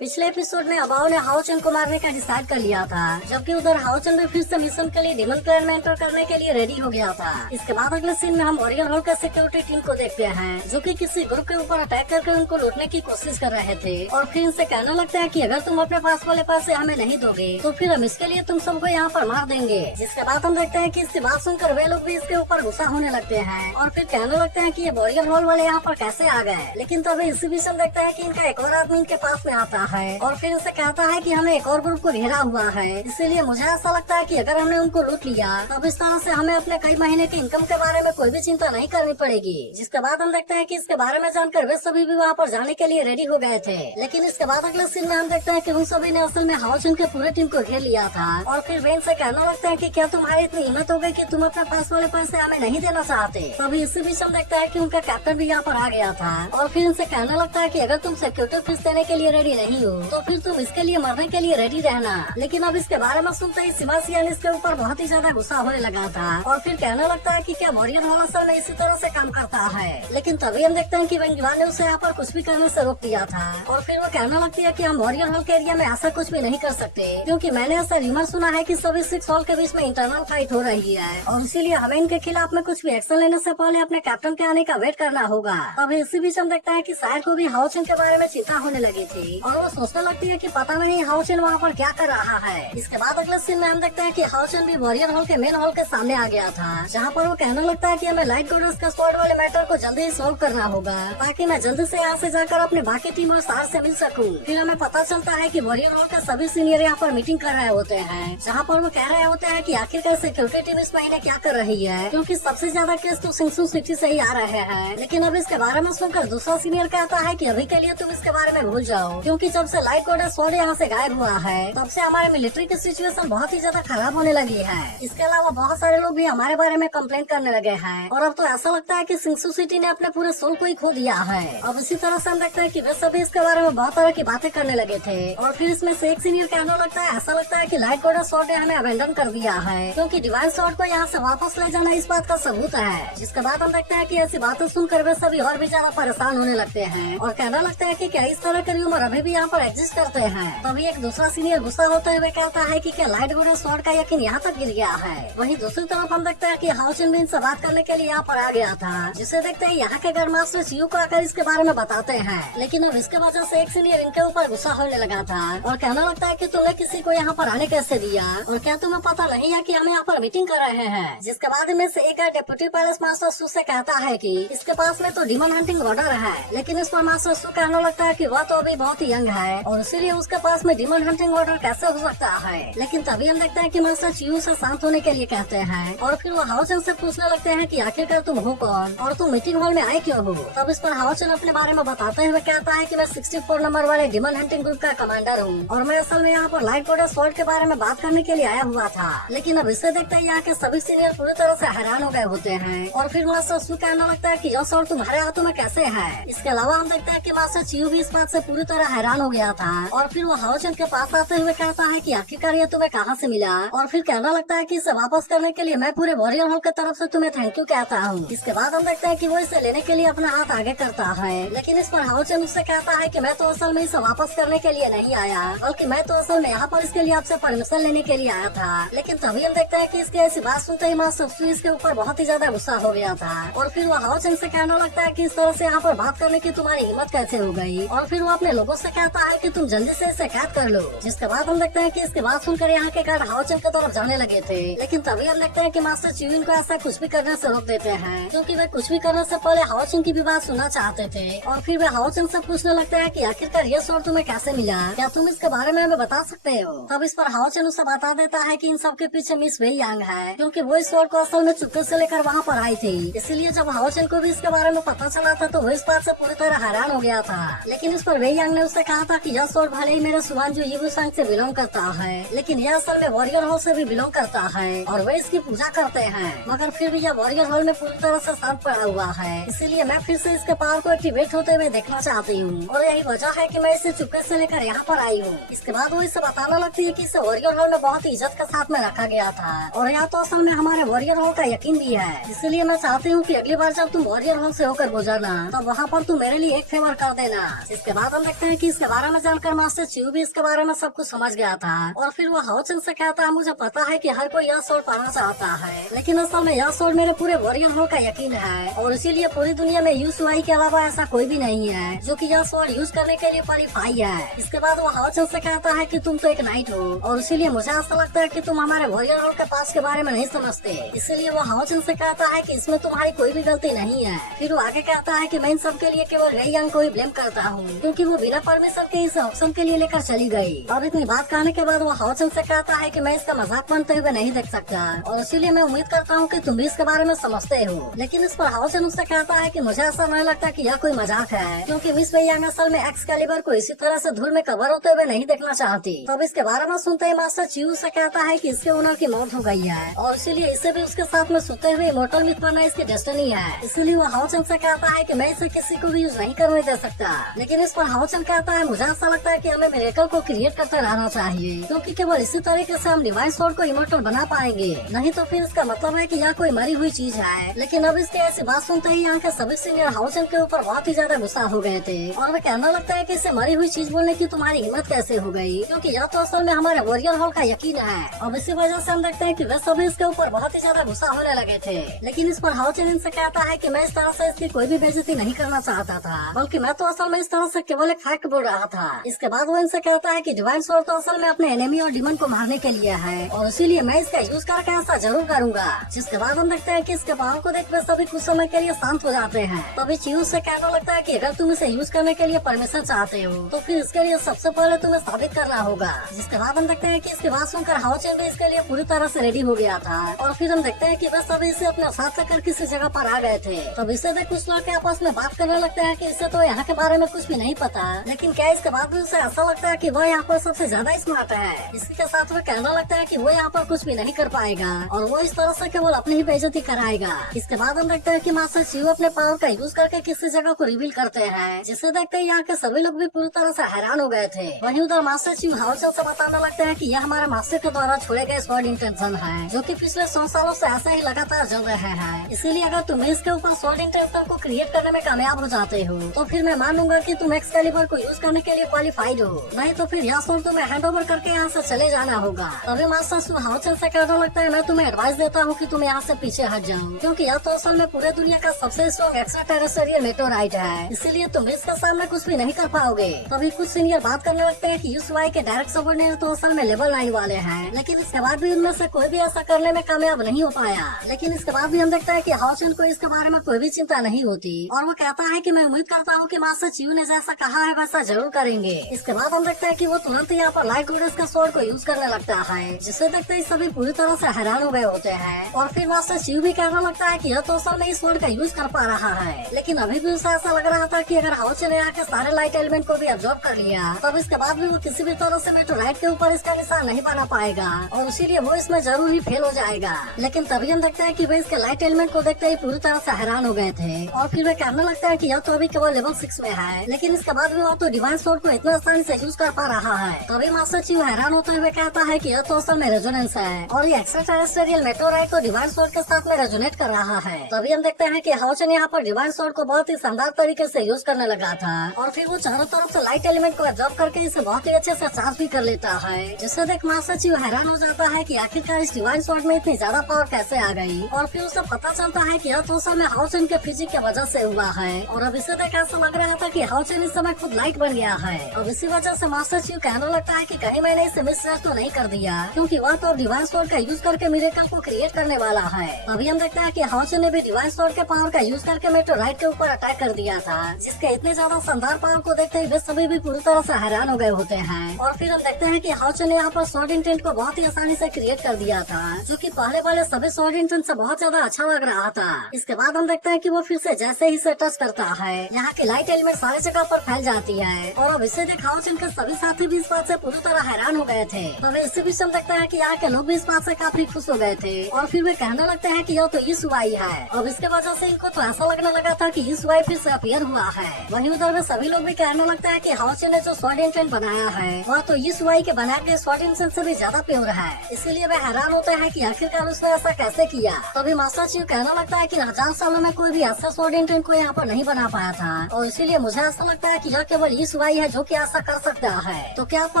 पिछले एपिसोड में अबाव ने हाओचन को मारने का डिसाइड कर लिया था, जबकि उधर हाओचन भी फिर से मिशन के लिए डिमन प्लेन में एंटर करने के लिए रेडी हो गया था। इसके बाद अगले सीन में हम वॉरियर हॉल के सिक्योरिटी टीम को देखते हैं, जो कि किसी ग्रुप के ऊपर अटैक करके उनको लूटने की कोशिश कर रहे थे और फिर इनसे कहने लगता है कि अगर तुम अपने पास वाले पैसे हमें नहीं दोगे तो फिर हम इसके लिए तुम सबको यहाँ पर मार देंगे। जिसके बाद हम देखते हैं कि इसकी बात सुनकर वे लोग भी इसके ऊपर गुस्सा होने लगते हैं और फिर कहने लगते हैं कि ये वॉरियर हॉल वाले यहाँ पर कैसे आ गए। लेकिन तभी इसी बीच हम देखते हैं कि इनका एक और आदमी इनके पास में आता है और फिर इनसे कहता है कि हमें एक और ग्रुप को घेरा हुआ है, इसीलिए मुझे ऐसा लगता है कि अगर हमने उनको लूट लिया तब इस तरह से हमें अपने कई महीने के इनकम के बारे में कोई भी चिंता नहीं करनी पड़ेगी। जिसके बाद हम देखते हैं कि इसके बारे में जानकर वे सभी भी वहाँ पर जाने के लिए रेडी हो गए थे। लेकिन इसके बाद अगले सीन में हम देखते हैं कि उन सभी ने असल में हाओचन के पूरे टीम को घेर लिया था और फिर वेन से कहने लगता है कि क्या तुम्हारी इतनी हिम्मत हो गई कि तुम अपने पास वाले पैसे हमें नहीं देना चाहते। तभी इसी बीच हम देखते हैं कि उनका कैप्टन भी यहाँ पर आ गया था और फिर इनसे कहने लगता है कि अगर तुम सिक्योरिटी फीस देने के लिए रेडी नहीं हो तो फिर तुम इसके लिए मरने के लिए रेडी रहना। लेकिन अब इसके बारे में सुनते ही सिबासियन इसके ऊपर बहुत ही ज्यादा गुस्सा होने लगा था और फिर कहने लगता है कि क्या वॉरियर हॉल असल में इसी तरह से काम करता है। लेकिन तभी हम देखते हैं कि वेंगवान ने उसे यहाँ पर कुछ भी करने से रोक दिया था और फिर वो कहने लगती है कि हम वॉरियर हॉल के एरिया में ऐसा कुछ भी नहीं कर सकते, क्योंकि मैंने ऐसा रूमर सुना है कि सभी 6 हॉल के बीच में इंटरनल फाइट हो रही है और इसीलिए हमें इनके खिलाफ में कुछ भी एक्शन लेने से पहले अपने कैप्टन के आने का वेट करना होगा। तभी इसी बीच हम देखते हैं कि सायर को भी हाओचन के बारे में चिंता होने लगी थी और वो सोचने लगती है कि पता नहीं हाओचन वहाँ पर क्या कर रहा है। इसके बाद अगले सीन में हम देखते हैं कि हाओचन भी वॉरियर हॉल के मेन हॉल के सामने आ गया था, जहाँ पर वो कहने लगता है कि हमें लाइट गोडर्स का स्क्वाड वाले मैटर को जल्दी ही सॉल्व करना होगा ताकि मैं जल्दी से यहाँ से जाकर अपने बाकी टीम और सार से मिल सकूं। फिर हमें पता चलता है कि वॉरियर हॉल के सभी सीनियर यहाँ पर मीटिंग कर रहे होते हैं, जहाँ पर वो कह रहे होते हैं कि आखिरकार सिक्योरिटी टीम इस महीने क्या कर रही है, क्योंकि सबसे ज्यादा केस तो सिंगसू सिटी से ही आ रहे हैं। लेकिन अब इसके बारे में सुनकर दूसरा सीनियर कहता है कि अभी के लिए तुम इसके बारे में भूल जाओ, क्योंकि जब से लाइट गोडर स्वॉर्ड यहाँ से गायब हुआ है तब से हमारे मिलिट्री की सिचुएशन बहुत ही ज्यादा खराब होने लगी है। इसके अलावा बहुत सारे लोग भी हमारे बारे में कंप्लेन करने लगे हैं और अब तो ऐसा लगता है कि सिंगसू सिटी ने अपने पूरे सोल को ही खो दिया है। अब इसी तरह से हम देखते हैं कि वे सभी इसके बारे में बहुत तरह की बातें करने लगे थे और फिर इसमें से एक सीनियर कहने लगता है ऐसा लगता है कि लाइट गोडर स्वॉर्ड ने हमें अबेंडन कर दिया है, क्योंकि डिवाइन स्वॉर्ड को यहाँ से वापस ले जाना इस बात का सबूत है। जिसके बाद हम देखते हैं कि ऐसी बातें सुनकर वे सभी और भी ज्यादा परेशान होने लगते हैं और कहना लगता है कि क्या इस तरह के र्यूमर अभी भी यहाँ पर एग्जिस्ट करते हैं। तभी एक दूसरा सीनियर गुस्सा होते हुए कहता है कि क्या लाइट गोडर स्वॉर्ड का यकीन यहाँ तक गिर गया है। वहीं दूसरी तरफ हम देखते हैं कि हाओचन भी इनसे बात करने के लिए यहाँ पर आ गया था, जिसे देखते हैं यहाँ के घर मास्टर चियू को आकर इसके बारे में बताते हैं। लेकिन अब इसके वजह से एक सीनियर इनके ऊपर गुस्सा होने लगा था और कहने लगता है कि तुमने किसी को यहाँ पर आने कैसे दिया और क्या तुम्हें पता नहीं है कि हम यहाँ पर मीटिंग कर रहे हैं। जिसके बाद में से एक डेप्यूटी पैलेस मास्टर सू से कहता है कि इसके पास में तो डिमन हंटिंग ऑर्डर है, लेकिन इस पर मास्टर सू कहने लगता है कि वह तो अभी बहुत ही यंग है और इसीलिए उसके पास में डिमन हंटिंग ऑर्डर कैसे हो सकता है। लेकिन तभी हम देखते हैं कि मास्टर चियू से शांत होने के लिए कहते हैं और फिर वो हाओचन से पूछने लगते हैं कि आखिरकार तुम हो कौन और तुम मीटिंग हॉल में आए क्यों हो। तब इस पर हाओचन अपने बारे में बताते हुए कहता है कि मैं 64 नंबर वाले डिमन हंटिंग ग्रुप का कमांडर हूँ और मैं असल में यहाँ पर लाइट गोडर स्वॉर्ड के बारे में बात करने के लिए आया हुआ था। लेकिन अब इसे देखते ही यहाँ के सभी सीनियर पूरी तरह से हैरान हो गए होते हैं और फिर मास्टर सू कहने लगता है कि यह स्वॉर्ड तुम्हारे हाथों में कैसे है। इसके अलावा हम देखते हैं कि मास्टर चियू भी इस बात से पूरी तरह हैरान हो गया था और फिर वो हाओचन के पास आते हुए कहता है कि आखिरकार ये तुम्हें कहाँ से मिला और फिर कहना लगता है कि इसे वापस करने के लिए मैं पूरे वॉरियर हॉल की तरफ से तुम्हें थैंक यू कहता हूँ। इसके बाद हम देखते हैं कि वो इसे लेने के लिए अपना हाथ आगे करता है, लेकिन इस पर हाओचन उससे कहता है कि मैं तो असल में इसे वापस करने के लिए नहीं आया, बल्कि मैं तो असल में यहाँ पर इसके लिए आपसे परमिशन लेने के लिए आया था। लेकिन तभी हम देखते हैं कि इसकी ऐसी बात सुनते ही मास्टर सू इसके ऊपर बहुत ही ज्यादा गुस्सा हो गया था और फिर वो हाओचन से कहने लगता है कि इस तरह से यहाँ पर बात करने की तुम्हारी हिम्मत कैसे हो गई और फिर वो अपने लोगों से कहता है कि तुम जल्दी से इसे कैद कर लो। जिसके बाद हम देखते हैं कि इसकी बात सुनकर यहाँ के गार्ड हाओचन की तरफ जाने लगे थे, लेकिन तभी हम देखते हैं कि मास्टर चियू को ऐसा कुछ भी करने से रोक देते हैं, क्योंकि वे कुछ भी करने से पहले हाओचन की भी बात सुनना चाहते थे। और फिर वे हाओचन से पूछने लगते हैं कि आखिरकार ये स्वॉर्ड तुम्हें कैसे मिला, क्या तुम इसके बारे में हमें बता सकते हो। तब इस पर हाओचन उसे बता देता है कि इन सब के पीछे मिस वेई यांग है, क्योंकि वो इस स्वॉर्ड को असल में चुपके से लेकर वहाँ पर आई थी। इसीलिए जब हाओचन को भी इसके बारे में पता चला था तो वो इस बात से पूरी तरह हैरान हो गया था। लेकिन इस पर वेई यांग ने उससे कहा था कि यह स्वॉर्ड भले ही मेरे सुवानजू यीबुसांग से बिलोंग करता है, लेकिन यह असल में वॉरियर हॉल से भी बिलोंग करता है और वे इसकी पूजा करते हैं, मगर फिर भी यह वॉरियर हॉल में पूरी तरह से शांत पड़ा हुआ है। इसीलिए मैं फिर से इसके पावर को एक्टिवेट होते हुए देखना चाहती हूँ और यही वजह है कि मैं इसे चुपके से लेकर यहाँ पर आई हूँ। इसके बाद वो इसे बताने लगती है कि इसे वॉरियर हॉल में बहुत ही इज्जत के साथ में रखा गया था और यहाँ तो असल में हमारे वॉरियर हॉल का यकीन भी है। इसलिए मैं चाहती हूँ कि अगली बार जब तुम वॉरियर हॉल से होकर गुजरना तो वहाँ पर तुम मेरे लिए एक फेवर कर देना। इसके बाद हम देखते हैं कि इसके इसके बारे में जानकर मास्टर चिऊ भी इसके बारे में सब कुछ समझ गया था और फिर वो हाओचन से कहता है, मुझे पता है कि हर कोई यह स्वॉर्ड पाना चाहता है, लेकिन असल में यह स्वॉर्ड मेरे पूरे वॉरियर होने का यकीन है और इसीलिए पूरी दुनिया में यूसुआई के अलावा ऐसा कोई भी नहीं है जो कि यह स्वॉर्ड यूज करने के लिए क्वालिफाई है। इसके बाद वो हाओचन से कहता है कि तुम तो एक नाइट हो और इसीलिए मुझे ऐसा लगता है कि तुम हमारे वॉरियर होल के पास के बारे में नहीं समझते। इसीलिए वो हाओचन से कहता है कि इसमें तुम्हारी कोई भी गलती नहीं है। फिर वो आगे कहता है कि मैं इन सब के लिए केवल रेई यांग को ही ब्लेम करता हूँ क्योंकि वो बिना परमिशन के इस ऑप्शन के लिए लेकर चली गई। और इतनी बात कहने के बाद वो हाओचन से कहता है कि मैं इसका मजाक बनते हुए नहीं देख सकता और इसीलिए मैं उम्मीद करता हूँ कि तुम भी इसके बारे में समझते हो। लेकिन इस पर हाओचन उससे कहता है कि मुझे ऐसा नहीं लगता कि यह कोई मजाक है क्योंकि मिस वेई यांग असल में एक्सकैलिबर को इसी तरह से धूल में कवर होते हुए नहीं देखना चाहती। तब इसके बारे में सुनते ही मास्टर चिऊ से कहता है कि इसके ओनर की मौत हो गई है और इसीलिए इसे भी उसके साथ में सोते हुए इमोर्टल मिथ बनना इसकी डेस्टिनी है। इसीलिए वो हाओचन से कहता है कि मैं इसे किसी को भी यूज नहीं करने दे सकता। लेकिन इस पर हाओचन कहता है, मुझे ऐसा लगता है कि हमें मिरेकल को क्रिएट करते रहना चाहिए क्योंकि केवल इसी तरीके से हम डिवाइन स्वॉर्ड को इमोर्टल बना पाएंगे, नहीं तो फिर इसका मतलब है कि यह कोई मरी हुई चीज है। लेकिन अब इसके ऐसी बात सुनते ही यहाँ के सभी सीनियर हाओचन के ऊपर बहुत ही ज्यादा गुस्सा हो गए थे और वे कहना लगता है कि इसे मरी हुई चीज बोलने की तुम्हारी हिम्मत कैसे हो गई, क्योंकि यह तो असल में हमारे वॉरियर हॉल का यकीन है। अब इसी वजह से हम देखते हैं कि वे सभी इसके ऊपर बहुत ही ज्यादा गुस्सा होने लगे थे। लेकिन इस पर हाओचन इनसे कहता है कि मैं इस तरह से इसकी कोई भी बेइज्जती नहीं करना चाहता था, बल्कि मैं तो असल में इस तरह से केवल एक फैक्ट बोल रहा था। इसके बाद वो इनसे कहता है कि डिवाइन स्वॉर्ड तो असल में अपने एनिमी और डिमन को मारने के लिए है और इसीलिए मैं इसका यूज करके ऐसा जरूर करूंगा। जिसके बाद हम देखते हैं कि इसके पावर को देख सभी कुछ समय के लिए शांत हो जाते हैं। तभी चिऊ से कहना लगता है कि अगर तुम इसे यूज करने के लिए परमिशन चाहते हो तो फिर इसके लिए सबसे पहले तुम्हें साबित करना होगा। जिसके बाद हम देखते हैं कि इसकी बात सुनकर हाओचन भी इसके लिए पूरी तरह से रेडी हो गया था और फिर हम देखते हैं कि वे सभी इसे अपने साथ लेकर किसी जगह पर आ गए थे। तब इसे देख कुछ लोग आपस में बात करने लगते हैं कि इसे तो यहाँ के बारे में कुछ भी नहीं पता, लेकिन क्या इसके बाद भी उसे ऐसा लगता है कि वह यहाँ पर सबसे ज्यादा स्मार्ट है। इसी के साथ वो कहना लगता है कि वो यहाँ पर कुछ भी नहीं कर पाएगा और वो इस तरह से केवल अपनी ही बेइज्जती कराएगा। इसके बाद हम देखते हैं कि मास्टर चिऊ अपने पावर का यूज करके किसी जगह को रिवील करते हैं, जिसे देखते ही यहाँ के सभी लोग भी पूरी तरह से हैरान हो गए थे। वहीं उधर मास्टर चिऊ हाओचन से बताने लगते हैं कि यह हमारे मास्टर के द्वारा छोड़े गए स्वॉर्ड इंटेंशन है जो कि पिछले 100 सालों से ऐसे ही लगातार चल रहे हैं। इसीलिए अगर तुम इसके ऊपर स्वॉर्ड इंटेंशन को क्रिएट करने में कामयाब हो जाते हो तो फिर मैं मानूंगा कि तुम एक्सकैलिबर को यूज करने के लिए क्वालिफाइड हो, नहीं तो फिर यह स्वॉर्ड तुम्हें हैंड ओवर करके यहाँ से चले जाना होगा। तभी मास्टर चिऊ हाओचन से कहने लगता है, मैं तुम्हें एडवाइस देता हूँ कि तुम यहाँ से पीछे हट जाओ क्योंकि यह तो असल में पूरे दुनिया का सबसे स्ट्रॉन्ग एक्स्ट्रा टेरेस्ट्रियल मेटेओराइट है, इसीलिए तुम इसके सामने कुछ भी नहीं कर पाओगे। तभी कुछ सीनियर बात करने लगते हैं कि यूसुआई के डायरेक्ट सबऑर्डिनेट तो असल में लेवल 9 वाले हैं, लेकिन इसके बाद भी उनमें से कोई भी ऐसा करने में कामयाब नहीं हो पाया। लेकिन इसके बाद भी हम देखते हैं कि हाओचन को इसके बारे में कोई भी चिंता नहीं होती और वो कहता है कि मैं उम्मीद करता हूँ कि मास्टर चिऊ ने जैसा कहा है वैसा जरूर करेंगे। इसके बाद हम देखते हैं कि वो तुरंत यहाँ पर लाइट गोडेस का स्वॉर्ड को यूज करने लगता है, जिसे देखते ही सभी पूरी तरह से हैरान हो गए होते हैं। और फिर मास्टर चिऊ भी कहने लगता है कि यह तो असल में इस स्वॉर्ड का यूज कर पा रहा है, लेकिन अभी भी उसे ऐसा लग रहा था कि अगर हाओचन ने आके सारे लाइट एलिमेंट को भी अब्जॉर्ब कर लिया तब इसके बाद भी वो किसी भी तरह से मेटेओराइट के ऊपर इसका निशान नहीं बना पाएगा और इसीलिए वो इसमें जरूर ही फेल हो जाएगा। लेकिन तभी हम देखते हैं कि वे इसके लाइट एलिमेंट को देखते ही पूरी तरह से हैरान हो गए थे और फिर वे कहने लगता है कि यह तो अभी केवल लेवल 6 में है, लेकिन इसके बाद भी वो तो डिवाइन स्वॉर्ड को इतना आसानी से यूज कर पा रहा है। तभी मास्टर चिऊ हैरान होते हुए कहता है कि यह तो असल में रेजोनेंस है और ये एक्स्ट्रा टेरेस्ट्रियल मेटेओराइट तो डिवाइन स्वॉर्ड के साथ में रेजोनेट कर रहा है। तभी हम देखते हैं कि हाओचन यहाँ पर डिवाइन स्वॉर्ड को बहुत ही शानदार तरीके से यूज करने लगा था और फिर वो चारों तरफ से लाइट एलिमेंट को एब्जॉर्ब करके इसे बहुत ही अच्छे से चार्ज भी कर लेता है, जिससे देख मास्टर चिऊ हैरान हो जाता है कि आखिरकार इस डिवाइन स्वॉर्ड में इतनी ज्यादा पावर कैसे आ गई। और फिर उसे पता चलता है कि यह तो असल में हाओचन के फिजिक की वजह से हुआ है और अब इसे देख ऐसा लग रहा था कि हाओचन इस समय खुद लाइट बन गया है। अब इसी वजह से मास्टर चिऊ कहने लगता है कि कहीं मैंने इसे मिसट्रेस तो नहीं कर दिया, क्योंकि वह तो डिवाइन स्वॉर्ड का यूज करके मिरेकल को क्रिएट करने वाला है। अभी हम देखते हैं कि हाओचन ने भी डिवाइन स्वॉर्ड के पावर का यूज करके मेटेओराइट के ऊपर अटैक कर दिया था, जिसके इतने ज्यादा शानदार पावर को देखते ही वे सभी भी पूरी तरह से हैरान हो गए होते हैं। और फिर हम देखते हैं कि हाओचन ने यहाँ पर स्वॉर्ड इंटेंट को बहुत ही आसानी से क्रिएट कर दिया था, जो कि पहले वाले सभी स्वॉर्ड इंटेंट से बहुत ज्यादा अच्छा लग रहा था। इसके बाद हम देखते हैं कि वो फिर से जैसे ही से टच करता है यहाँ के लाइट एलिमेंट सारी जगह पर फैल जाती है और अब इसे देख हाओचन के सभी साथी भी इस बात से पूरी तरह हैरान हो गए थे। तो इसी बीच हम देखते हैं कि यहाँ के लोग भी इस बात से काफी खुश हो गए थे और फिर वे कहने लगते हैं कि यह तो यूसुआई है। अब इसके वजह से इनको तो ऐसा लगने लगा था कि यूसुआई फिर से अपीयर हुआ है। वहीं उधर में सभी लोग भी कहने लगता है कि हाओचन ने जो स्वॉर्ड इंटेंट बनाया है वह तो यूसुआई के बनाए गए स्वॉर्ड इंटेंट से भी ज्यादा प्योर है, इसीलिए वे हैरान होते हैं कि आखिरकार उसने ऐसा कैसे किया। तभी मास्टर चिऊ कहने लगता है कि 1000 सालों में कोई भी ऐसा स्वॉर्ड इंटेंट को यहाँ पर नहीं बना पाया था और इसीलिए मुझे ऐसा लगता है कि यह केवल वाई है जो कि ऐसा कर सकता है। तो क्या आपको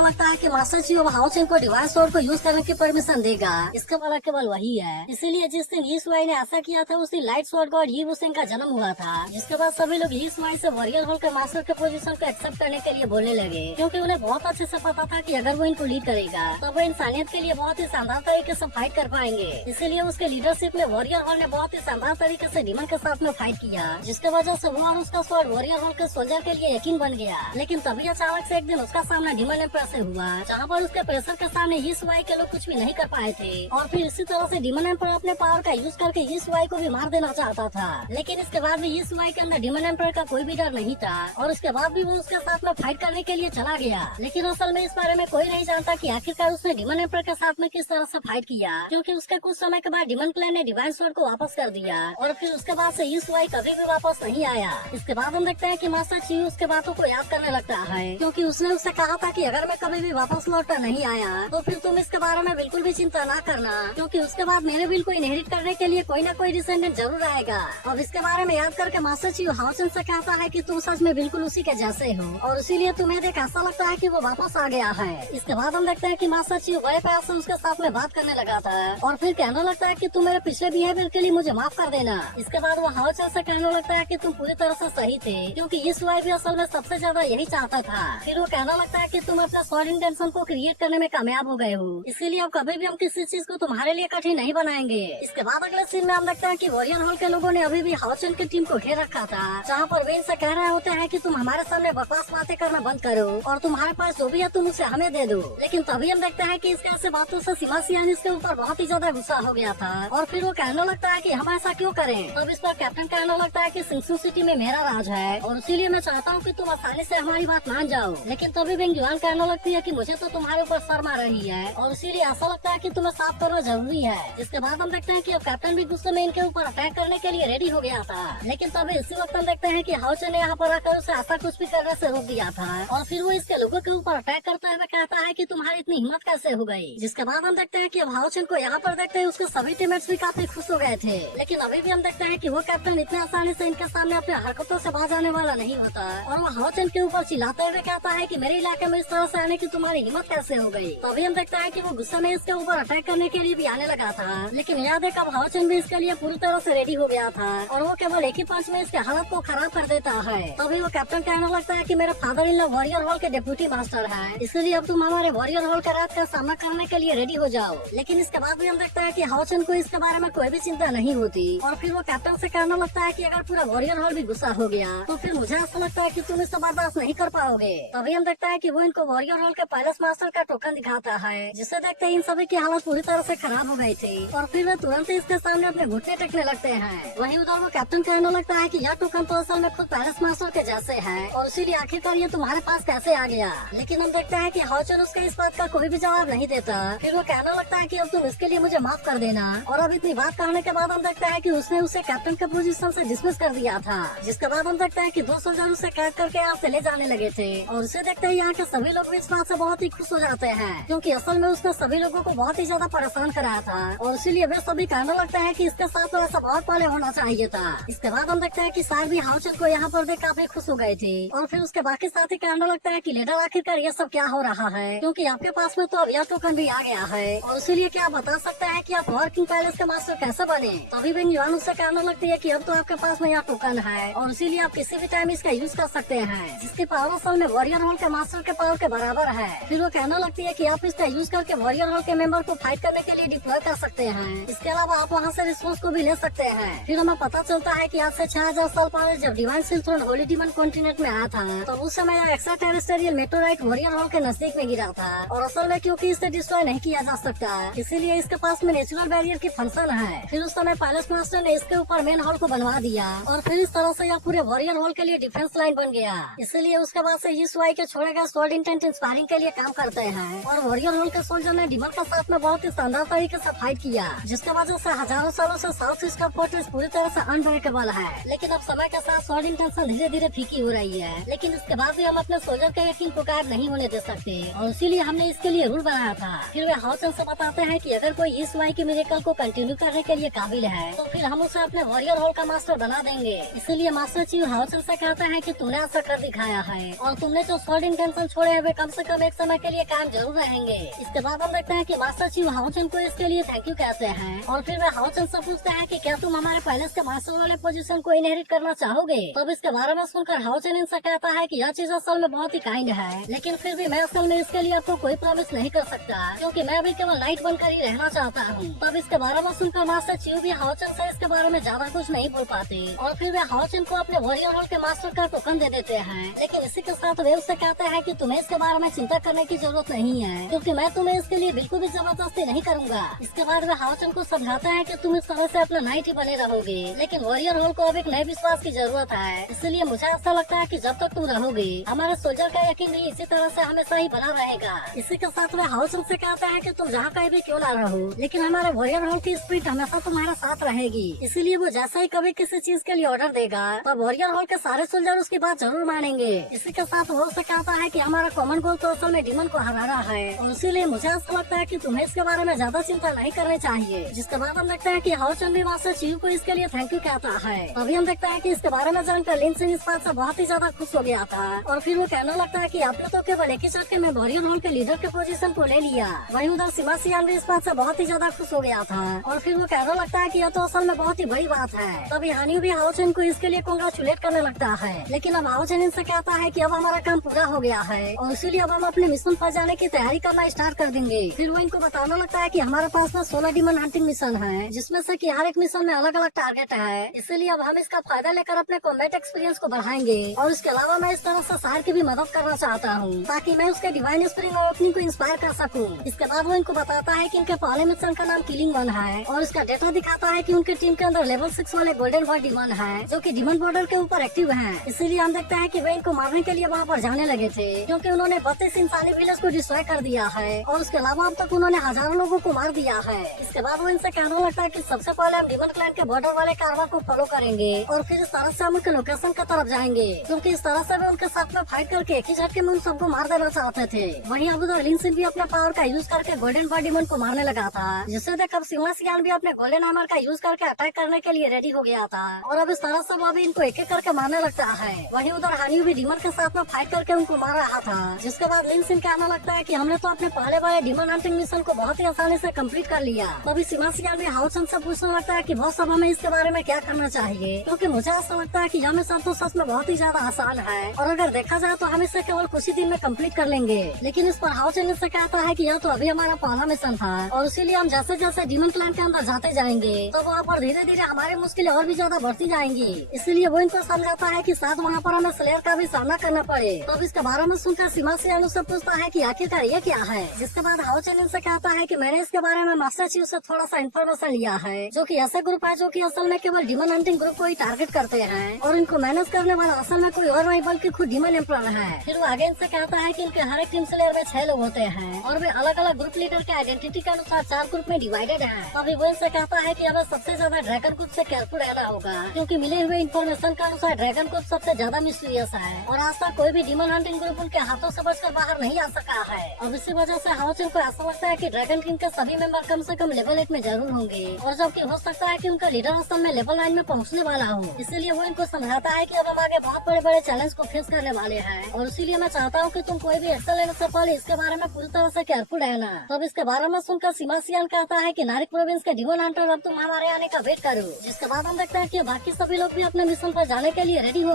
लगता है कि मास्टर चीफ अब हाउ चेन को डिवाइन स्वॉर्ड को यूज करने की परमिशन देगा? इसका वाला केवल वही है। इसीलिए जिस दिन यी सुआई ने ऐसा किया था उस दिन लाइट स्वॉर्ड गॉड यी वुसेंग का जन्म हुआ था, जिसके बाद सभी लोग यी सुआई से वॉरियर हॉल के मास्टर के पोजीशन को एक्सेप्ट करने के लिए बोलने लगे, क्योंकि उन्हें बहुत अच्छे से पता था कि अगर वो इनको लीड करेगा तो वो इंसानियत के लिए बहुत ही शानदार तरीके से फाइट कर पाएंगे। इसीलिए उसके लीडरशिप में वॉरियर हॉल ने बहुत ही शानदार तरीके से डीमन के साथ में फाइट किया, जिसके वजह से वो और उसका स्वॉर्ड वॉरियर हॉल के सोल्जर के लिए यकीन बन गया। लेकिन तभी अचानक से एक दिन उसका सामना डीमन एम्पायर से हुआ, जहाँ पर उसके प्रेशर के सामने यी सुआई के लोग कुछ भी नहीं कर पाए थे। और फिर इसी तरह से डीमन एम्पायर अपने पावर का यूज करके यी सुआई को भी मार देना चाहता था। लेकिन इसके बाद भी यी सुआई के अंदर डीमन एम्पायर का कोई भी डर नहीं था, और उसके बाद भी वो उसके साथ में फाइट करने के लिए चला गया। लेकिन असल में इस बारे में कोई नहीं जानता कि आखिरकार उसने डीमन एम्पायर के साथ में किस तरह से फाइट किया, क्योंकि उसके कुछ समय के बाद डीमन क्लैन ने डिवाइन स्वॉर्ड को वापस कर दिया, और फिर उसके बाद से यी सुआई कभी भी वापस नहीं आया। इसके बाद हम देखते हैं कि मास्टर चीफ उसके बातों को याद करने लगता है, क्योंकि उसने उससे कहा था कि अगर मैं कभी भी वापस लौट कर नहीं आया तो फिर तुम इसके बारे में बिल्कुल भी चिंता ना करना, क्योंकि उसके बाद मेरे बिल को इनहेरिट करने के लिए कोई ना कोई डिसेंडेंट जरूर आएगा। अब इसके बारे में याद करके मास्टर चीफ हाउ चेन से कहता है कि तुम सच में बिल्कुल उसी के जैसे हो, और इसीलिए तुम्हें देख ऐसा लगता है कि वो वापस आ गया है। इसके बाद हम देखते हैं कि मास्टर चीफ बड़े प्यार से उसके साथ में बात करने लगा था, और फिर कहने लगता है कि तुम मेरे पिछले बिहेवियर के लिए मुझे माफ कर देना। इसके बाद वो हाउ चेन से कहने लगता है कि तुम पूरी तरह से सही थे, क्योंकि ये सुआई भी असल में सबसे ज्यादा यही चाहता था। फिर वो कहने लगता है कि तुम अपने स्वॉर्ड इंटेंशन को क्रिएट करने में कामयाब हो गए हो, इसीलिए अब कभी भी हम किसी चीज को तुम्हारे लिए कठिन नहीं बनाएंगे। इसके बाद अगले सीन में हम देखते हैं कि वॉरियर हॉल के लोगों ने अभी भी हाउ चेन की टीम को घेर रखा था, जहाँ पर वे इनसे कह रहे होते हैं कि तुम हमारे सामने बकवास बातें करना बंद करो और तुम्हारे पास जो भी है तुम उसे हमें दे दो। लेकिन तभी हम देखते हैं कि इसके ऐसे बातों से सीमा सियान इसके ऊपर बहुत ही ज्यादा गुस्सा हो गया था, और फिर वो कहने लगता है कि हम ऐसा क्यों करें। तब इस पर कैप्टन कहने लगता है कि सिंगसू सिटी में मेरा राज है, और इसीलिए मैं चाहता हूँ कि तुम आसानी से हमारी बात मान जाओ। लेकिन तभी बेंग जुआन कहने लगती है कि मुझे तो तुम्हारे ऊपर शर्म आ रही है, और इसीलिए ऐसा लगता है कि तुम्हें साफ करना जरूरी है। जिसके बाद हम देखते हैं कि अब कैप्टन भी गुस्से में इनके ऊपर अटैक करने के लिए रेडी हो गया था। लेकिन तभी इसी वक्त हम देखते हैं कि हाउ चेन ने यहाँ पर आकर उसे ऐसा कुछ भी करने से रोक दिया था, और फिर वो इसके लोगों के ऊपर अटैक करते हुए कहता है कि तुम्हारी इतनी हिम्मत कैसे हो गई। जिसके बाद हम देखते हैं कि अब हाउ चेन को यहाँ पर देखते हैं उसके सभी टीममेट्स भी काफी खुश हो गए थे। लेकिन अभी भी हम देखते हैं कि वो कैप्टन इतने आसानी से इनके सामने अपने हरकतों से बाज आने वाला नहीं होता, और वो हाउ चेन के ऊपर चिल्लाते हुए कहता है कि मेरे इलाके में इस तरह से आने की तुम्हारी हिम्मत कैसे हो गई। तभी हम देखते हैं कि वो गुस्से में इसके ऊपर अटैक करने के लिए भी आने लगा था। लेकिन याद है कब हाउ चेन भी इसके लिए पूरी तरह से रेडी हो गया था, और वो केवल एक ही पंच में इसके हालत को खराब कर देता है। तभी वो कैप्टन कहने लगता है कि मेरा father in law warrior hall के डिप्यूटी मास्टर है, इसलिए अब तुम हमारे वॉरियर हॉल के रात का सामना करने के लिए रेडी हो जाओ। लेकिन इसके बाद भी हम देखते हैं कि हाउ चेन को इसके बारे में कोई भी चिंता नहीं होती, और फिर वो कैप्टन से कहने लगता है कि अगर पूरा वॉरियर हॉल भी गुस्सा हो गया तो फिर मुझे ऐसा लगता है कि तुम इससे बर्दाश्त नहीं कर पाओगे। तभी हम देखते हैं कि वो इनको वॉरियर हॉल के पैलेस मास्टर का टोकन दिखाता है, जिसे देखते ही इन सभी की हालत पूरी तरह से खराब हो गई थी, और फिर वे तुरंत ही इसके सामने अपने घुटने टेकने लगते हैं। वहीं उधर वो कैप्टन कहने लगता है कि यह टोकन तो असल में खुद पैलेस मास्टर के जैसे है, और इसीलिए आखिरकार ये तुम्हारे पास कैसे आ गया। लेकिन हम देखते हैं कि हाउ चेन उसके इस बात का कोई भी जवाब नहीं देता। फिर वो कहने लगता है कि अब तुम इसके लिए मुझे माफ कर देना, और अब इतनी बात कहने के बाद हम देखते हैं कि उसने उसे कैप्टन के पोजीशन से डिसमिस कर दिया था। जिसके बाद हम देखते हैं कि 2 सोल्जर उसे कैद करके यहाँ से ले जाने लगे थे, और उसे देखते ही यहाँ के सभी लोग भी इस बात से बहुत ही खुश हो जाते हैं, क्योंकि असल में उसने सभी लोगों को बहुत ही ज्यादा परेशान कराया था, और इसीलिए वे सभी कहने लगते हैं कि इसके साथ तो ऐसा बहुत पहले होना चाहिए था। इसके बाद हम देखते हैं कि सार भी हाउ चेन को यहाँ पर देख काफी खुश हो गए थे, और फिर उसके बाकी साथी कहने लगता है कि लीडर आखिरकार ये सब क्या हो रहा है, क्योंकि आपके पास में तो अब यह टोकन भी आ गया है, और इसीलिए क्या आप बता सकते हैं कि आप वर्किंग पैलेस के मास्टर कैसे बने। तभी बेंग जुआन उससे कहने लगती है कि अब तो आपके पास में यह टोकन है, और इसीलिए आप किसी भी टाइम इसका यूज कर सकते हैं, जिसकी पावर असल में वॉरियर हॉल के मास्टर के पावर के बराबर है। फिर वो कहने लगती है कि आप इसका यूज करके वॉरियर हॉल के मेंबर को फाइट करने के लिए डिप्लॉय कर सकते हैं। इसके अलावा आप वहाँ से रिसोर्स को भी ले सकते हैं। फिर हमें पता चलता है कि आज से 6000 साल पहले जब डिवाइन सिल्थ्रोन होली डिमन कॉन्टिनेंट में आया था, तो उस समय यह एक्स्ट्रा टेरेस्ट्रियल मेटोराइट वॉरियर हॉल के नजदीक में गिरा था, और असल में क्योंकि इसे डिस्ट्रॉय नहीं किया जा सकता, इसीलिए इसके पास में नेचुरल बैरियर की फंक्शन है। फिर उस समय पैलेस मास्टर ने इसके ऊपर मेन हॉल को बनवा दिया, और फिर इस तरह से यह पूरे वॉरियर हॉल के लिए डिफेंस लाइन बन गया। इसलिए उसके बाद से यी सुआई के छोड़े गए स्वॉर्ड इंटेंट इंस्पायरिंग के लिए काम करते हैं, और वॉरियर हॉल के सोल्जर ने डिमन के साथ में बहुत ही शानदार तरीके से फाइट किया, जिसके वजह से हजारों सालों से साउथ ईस्ट का फोर्ट्रेस पूरी तरह से अनब्रेकेबल है। लेकिन अब समय के साथ स्वॉर्ड इंटेंशन धीरे धीरे फीकी हो रही है, लेकिन इसके बाद भी हम अपने सोल्जर का यकीन को गायब नहीं होने दे सकते, और इसीलिए हमने इसके लिए रूल बनाया था। फिर वे हाउ चेन से बताते हैं कि अगर कोई यी सुआई के मिरेकल को कंटिन्यू करने के लिए काबिल है तो फिर हम उसे अपने वॉरियर हॉल का मास्टर बना देंगे। इसीलिए मास्टर चीफ हाउ चेन से कहते हैं कि तुमने ऐसा कर दिखाया है और तुमने जो सॉल्ट इंटेंशन छोड़े हैं वे कम से कम एक समय के लिए कायम जरूर रहेंगे। इसके बाद हम देखते हैं कि मास्टर चीफ हाउचन को इसके लिए थैंक यू कहते हैं और फिर वे हाउचन से पूछते हैं कि क्या तुम हमारे पैलेस के मास्टर वाले पोजीशन को इनहेरिट करना चाहोगे। तब इसके बारे में सुनकर हाउचन इनसे कहता है कि यह चीज असल में बहुत ही काइंड है, लेकिन फिर भी मैं असल में इसके लिए आपको कोई प्रॉमिस नहीं कर सकता क्योंकि मैं अभी केवल नाइट बनकर ही रहना चाहता हूँ। तब इसके बारे में सुनकर मास्टर चीफ भी हाउचन से इसके बारे में ज्यादा कुछ नहीं बोल पाते और फिर वे हाउचन को अपने वॉरियर रोल के मास्टर का टोकन दे देते हैं। लेकिन इसी के साथ वे उससे कहते हैं कि तुम्हें इसके बारे में चिंता करने की जरूरत नहीं है क्योंकि मैं तुम्हें इसके लिए बिल्कुल भी जबरदस्ती नहीं करूंगा। इसके बाद वे हाउचन को समझाते हैं कि तुम इस तरह से अपना नाइट ही बने रहोगे, लेकिन वॉरियर रोल को अब एक नए विश्वास की जरूरत है। इसलिए मुझे ऐसा लगता है कि जब तक तुम रहोगे हमारे सोल्जर का यकीन भी इसी तरह से हमेशा ही बना रहेगा। इसी के साथ वे हाउचन से कहते हैं कि तुम जहाँ कहीं भी क्यों ना रहो, लेकिन हमारे वॉरियर रोल की स्पिरिट हमेशा तुम्हारे साथ रहेगी। इसीलिए वो जैसा ही कभी किसी चीज के लिए ऑर्डर देगा तो वॉरियर रोल के सारे सोल्जर उसकी बात जरूर मानेंगे। इसी के साथ वो उससे कहता है कि हमारा कॉमन गोल तो असल में डीमन को हराना है और इसीलिए मुझे ऐसा लगता है कि तुम्हें इसके बारे में ज्यादा चिंता नहीं करनी चाहिए। जिसके बाद हम देखते हैं कि हाउचन भी मास्टर चीफ को इसके लिए थैंक यू कहता है। अभी हम देखते हैं कि इसके बारे में जानकर लिन सिंह इस बात से बहुत ही ज्यादा खुश हो गया था और फिर वो कहने लगता है कि आपने तो केवल एक ही झटके में वॉरियर रोल के लीडर के पोजीशन को ले लिया। वहीं उधर सीमा सियान भी इस बात से बहुत ही ज्यादा खुश हो गया था और फिर वो कहने लगता है कि यह तो असल में बहुत ही बड़ी बात है। तभी हानि भी हाउचन को इसके लिए कांग्रेचुलेट करने लगता है, लेकिन अब हाउचन इनसे कहता है कि अब हमारा काम पूरा हो गया है और इसीलिए अब हम अपने मिशन पर जाने की तैयारी करना स्टार्ट कर देंगे। फिर वो इनको बताने लगता है कि हमारे पास में 16 डीमन हंटिंग मिशन है, जिसमें से कि हर एक मिशन में अलग अलग टारगेट है। इसीलिए अब हम इसका फायदा लेकर अपने कॉम्बैट एक्सपीरियंस को बढ़ाएंगे और इसके अलावा मैं इस तरह से शहर की भी मदद करना चाहता हूँ ताकि मैं उसके डिवाइन स्प्रिंग ओपनिंग को इंस्पायर कर सकूँ। इसके बाद वो इनको बताता है कि इनके पहले मिशन का नाम किलिंग वन है और इसका डेटा दिखाता है कि उनके टीम के अंदर लेवल 6 वाले गोल्डन वर्ड डीमन है जो कि डीमन बॉर्डर के ऊपर एक्टिव है। इसीलिए हम देखते हैं कि वे इनको मारने के लिए वहाँ पर जाने लगे थे क्योंकि उन्होंने 32 इंसानी विलेज को डिस्ट्रॉय कर दिया है और उसके अलावा अब तक उन्होंने हजारों लोगों को मार दिया है। इसके बाद वो इनसे कहने लगता है कि सबसे पहले हम डीमन क्लैन के बॉर्डर वाले कारवां को फॉलो करेंगे और फिर इस तरह से हम उनके लोकेशन की तरफ जाएंगे क्योंकि इस तरह से वे उनके साथ में फाइट करके एक ही झटके में उन सबको मार देना चाहते थे। वहीं अब उधर लिन सिंह भी अपने पावर का यूज करके गोल्डन वर्ड डीमन को मारने लगा था, जिससे देख अब सीमा सियान भी अपने गोल्डन हैमर का यूज करके अटैक करने के लिए रेडी हो गया था और अब इस तरह से वो भी इनको एक एक करके मारने लगता है। वहीं उधर हानि भी डीमन के साथ में फाइट करके उनको मार रहा था, जिसके बाद लिन सिंह कहने लगता है कि हमने तो अपने पहले वाले डीमन हंटिंग मिशन को बहुत ही आसानी से कंप्लीट कर लिया। तभी सीमा सियान भी हाउचन से पूछने लगता है कि बॉस अब हमें इसके बारे में क्या करना चाहिए, क्योंकि मुझे ऐसा लगता है कि यह मिशन तो सच में बहुत ही ज्यादा आसान है और अगर देखा जाए तो हम इसे केवल कुछ ही दिन में कंप्लीट कर लेंगे। लेकिन इस पर हाउचन से कहता है कि यह तो अभी हमारा पहला मिशन था और इसीलिए हम जैसे जैसे डीमन क्लैन के अंदर जाते जाएंगे तो वहाँ पर धीरे धीरे हमारी मुश्किलें और भी ज्यादा बढ़ती जाएंगी। इसीलिए वो इनको समझाता है कि साथ वहाँ पर हमें स्लेयर का भी सामना करना पड़े। तो इसके बारे में सुनकर सीमा सियान उससे पूछता है कि आखिरकार ये क्या है, जिसके बाद हाउचन इनसे कहता है कि मैंने इसके बारे में मास्टर चीफ से थोड़ा सा इन्फॉर्मेशन लिया है, जो कि ऐसे ग्रुप है जो कि असल में केवल डीमन हंटिंग ग्रुप को ही टारगेट करते हैं और इनको मैनेज करने वाला असल में कोई और नहीं बल्कि खुद डीमन एम्परर है। फिर वो आगे इनसे कहता है कि इनके हर एक टीम स्लेयर में 6 लोग होते हैं और वे अलग अलग ग्रुप लीडर के आइडेंटिटी के अनुसार 4 ग्रुप में डिवाइडेड है। अभी वो इनसे कहता है कि हमें सबसे ज्यादा ड्रैगन ग्रुप से केयरफुल रहना होगा क्योंकि मिले हुए इन्फॉर्मेशन के अनुसार ड्रैगन ग्रुप सबसे ज्यादा मिस्टीरियस है और आज तक कोई भी डीमन हंटिंग ग्रुप उनके हाथों से बचकर बाहर नहीं आ सका है। और इसी वजह से हाउचन को ऐसा लगता है कि ड्रैगन किंग के सभी मेंबर कम से कम लेवल 8 में जरूर होंगे और जबकि हो सकता है कि उनका लीडर असल में लेवल 9 में पहुंचने वाला हो। इसीलिए वो इनको समझाता है कि अब हम आगे बहुत बड़े बड़े चैलेंज को फेस करने वाले हैं और इसीलिए मैं चाहता हूँ कि तुम कोई भी एक्शन लेने से पहले इसके बारे में पूरी तरह से केयरफुल रहना। तब इसके बारे में सुनकर सीमा सियान कहता है कि नारिक प्रोविंस के डीमन हंटर अब तुम हमारे आने का वेट करो। जिसके बाद हम देखते हैं कि बाकी सभी लोग भी अपने मिशन पर जाने के लिए रेडी हो गए।